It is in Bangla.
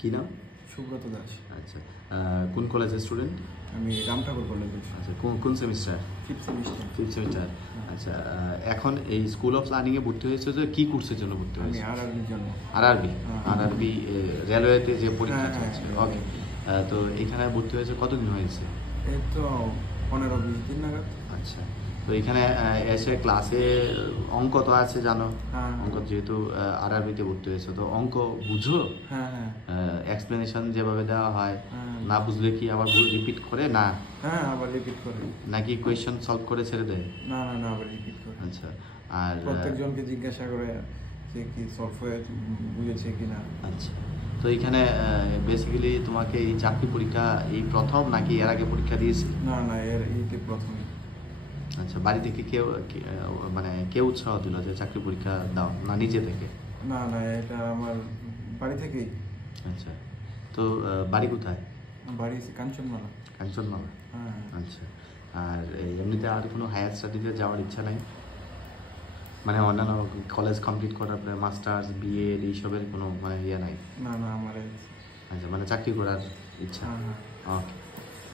কি নাম? সুব্রত দাস। আচ্ছা, কোন কলেজের স্টুডেন্ট? আমি রামঠাকুর কলেজে। আচ্ছা, কোন semester? Fifth semester. Fifth semester. আচ্ছা, এখন এই স্কুল অফ লার্নিংয়ে ভর্তি হয়েছে যে কি কোর্সের জন্য ভর্তি আমি হয়েছে? আরআরবির জন্য। আরআরবি। আরআরবি রেলওয়েতে যে পরীক্ষা হ্যাঁ, চলছে। হ্যাঁ, ওকে। তো এখানে ভর্তি হয়েছে কতদিন হয়েছে? এই তো 15-20 দিন নাগাদ। আচ্ছা, তো এখানে এসে ক্লাসে অঙ্ক তো আছে জানো? হ্যাঁ। অঙ্ক যেহেতু আরআরবিতে ভর্তি হয়েছে তো অঙ্ক বুঝো? হ্যাঁ, হ্যাঁ। এক্সপ্লেনেশন যেভাবে দেওয়া হয় হ্যাঁ। না বুঝলে কি আবার রিপিট করে না হ্যাঁ, আবার রিপিট করে। নাকি কোয়েশ্চেন সলভ করে ছেড়ে দেয়? না, আবার রিপিট করে। আচ্ছা, আর প্রত্যেকজনকে জিজ্ঞাসা করে যে কি সফটওয়্যার বুঝেছে কিনা। আচ্ছা, তো এখানে বেসিক্যালি তোমাকে এই চাকরি পরীক্ষা এই প্রথম নাকি এর আগে পরীক্ষা দিয়েছে? না, এইতে প্রথম। আচ্ছা, বাড়ি থেকে মানে কেউ উৎসাহ দিল যে চাকরি পরীক্ষা দাও না নিজে থেকে? না, এটা আমার বাড়ি থেকেই। আচ্ছা, তো বাড়ি কোথায়? বাড়ি কাঞ্চনমালা। কাঞ্চনমালা। হ্যাঁ। আচ্ছা, আর এমনিতে আর কোনো হায়ার স্টাডিতে যাওয়ার ইচ্ছা নাই? মানে অন্যান্য কলেজ কমপ্লিট করার পরে মাস্টার্স বিএড এইসবের কোনো মানে ইয়ে নাই? না, আমার আচ্ছা, মানে চাকরি করার ইচ্ছা। হ্যাঁ। ওকে।